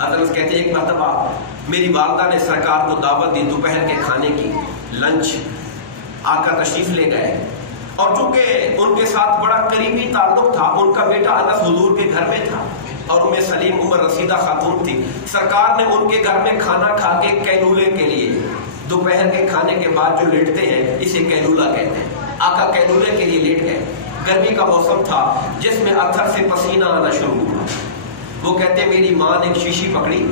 حضرت کہتے ہیں ایک مرتبہ میری والدہ نے سرکار کو دعوت دی دوپہر کے کھانے کی، لنچ، آقا تشریف لے گئے، اور چونکہ ان کے ساتھ بڑا قریبی تعلق تھا، ان کا بیٹا انس حضور کے گھر میں تھا اور ام سلیم عمر رسیدہ خاتون تھی، سرکار نے ان کے گھر میں کھانا کھا کے کیلولے کے لیے، دوپہر کے کھانے کے بعد جو لیٹتے ہیں اسے کیلولا کہتے ہیں، آقا کیلولے کے لیے لیٹ گئے۔ گرمی کا موسم تھا جس میں اتھر سے پسینہ آنا شروع ہوا۔ وہ کہتے میری ماں نے ایک شیشی پکڑی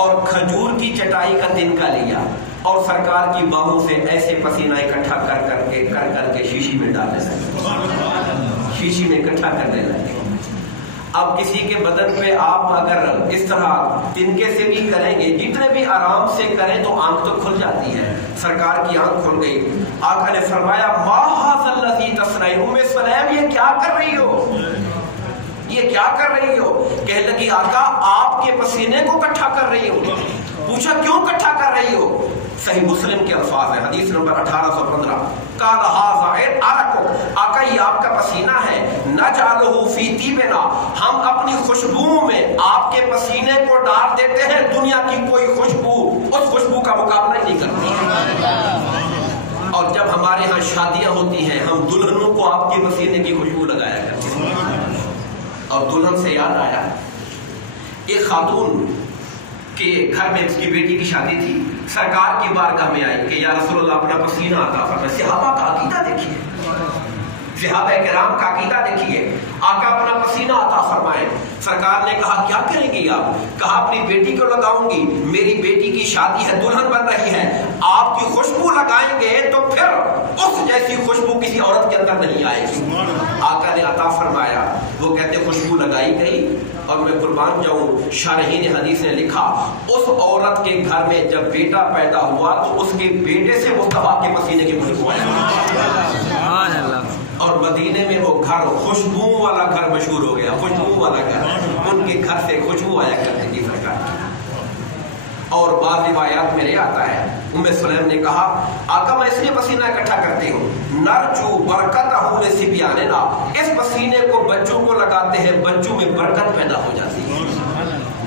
اور کھجور کی چٹائی کا تنکا لیا اور سرکار کی باہوں سے ایسے پسینہ اکٹھا کر کے شیشی میں ڈالنے لگے، شیشی میں اکٹھا کرنے لگے۔ اب کسی کے بدن پہ آپ اگر اس طرح تنکے سے بھی کریں گے، جتنے بھی آرام سے کریں تو آنکھ تو کھل جاتی ہے۔ سرکار کی آنکھ کھل گئی، آقا نے فرمایا ما ھذا الذی تصنعین، ام سلیم یہ کیا کر رہی ہو، یہ کیا کر رہی ہو؟ کہنے لگی آقا آپ کے پسینے کو اکٹھا کر رہی ہو۔ پوچھا کیوں اکٹھا کر رہی ہو؟ صحیح مسلم کے الفاظ ہیں، حدیث نمبر 1815، قال ھذا عرق، آقا یہ آپ کا پسینہ ہے، نجعلہ فی طیبنا، ہم اپنی خوشبو میں آپ کے پسینے کو ڈال دیتے ہیں، دنیا کی کوئی خوشبو اس خوشبو کا مقابلہ نہیں کرتی۔ اور جب ہمارے ہاں شادیاں ہوتی ہیں ہم دلہنوں کو آپ کے پسینے کی خوشبو لگایا کرتے ہیں۔ اور دلہن سے یاد آیا، ایک خاتون کے گھر میں اس کی بیٹی کی شادی تھی، سرکار کی بارگاہ میں آئی کہ یا رسول اللہ اپنا پسینہ عطا فرمائے۔ صحابہ کا عقیدہ دیکھیے، صحابہ کرام کا عقیدہ دیکھیے، آقا اپنا پسینہ عطا فرمائے۔ سرکار نے کہا کیا کریں گی آپ؟ کہا اپنی بیٹی کو لگاؤں گی، میری بیٹی کی شادی ہے، دلہن بن رہی ہے، آپ کی خوشبو لگائیں گے تو پھر اس جیسی خوشبو کسی عورت کے اندر نہیں آئے گی۔ آقا نے عطا فرمایا، وہ کہتے خوشبو لگائی گئی، اور میں قربان جاؤں شارحین حدیث نے لکھا اس عورت کے گھر میں جب بیٹا پیدا ہوا تو اس کے بیٹے سے مصطفیٰ کے پسینے کی خوشبو آئی، اور مدینے میں وہ گھر خوشبو والا گھر مشہور ہو گیا، خوشبو والا گھر، ان کے گھر سے خوشبو آیا کرتی تھی سرکار کی۔ اور بعض روایات میں یہ آتا ہے ام سلیم نے کہا آقا میں اس لیے پسینہ اکٹھا کرتی ہوں، نرجو برکتہ لصبیاننا، اس پسینے کو بچوں کو لگاتے ہیں بچوں میں برکت پیدا ہو جاتی ہے۔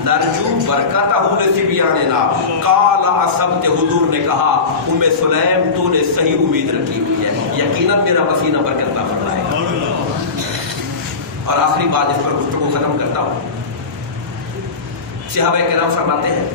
نرجو برکتہ لصبیاننا قال اصبت، حضور نے کہا ام سلیم تو نے صحیح امید رکھی ہوئی ہے، یقیناً میرا پسینہ برکت عطا فرمائے گا۔ اور آخری بات اس پر گفتگو ختم کرتا ہوں، صحابہ کرام فرماتے ہیں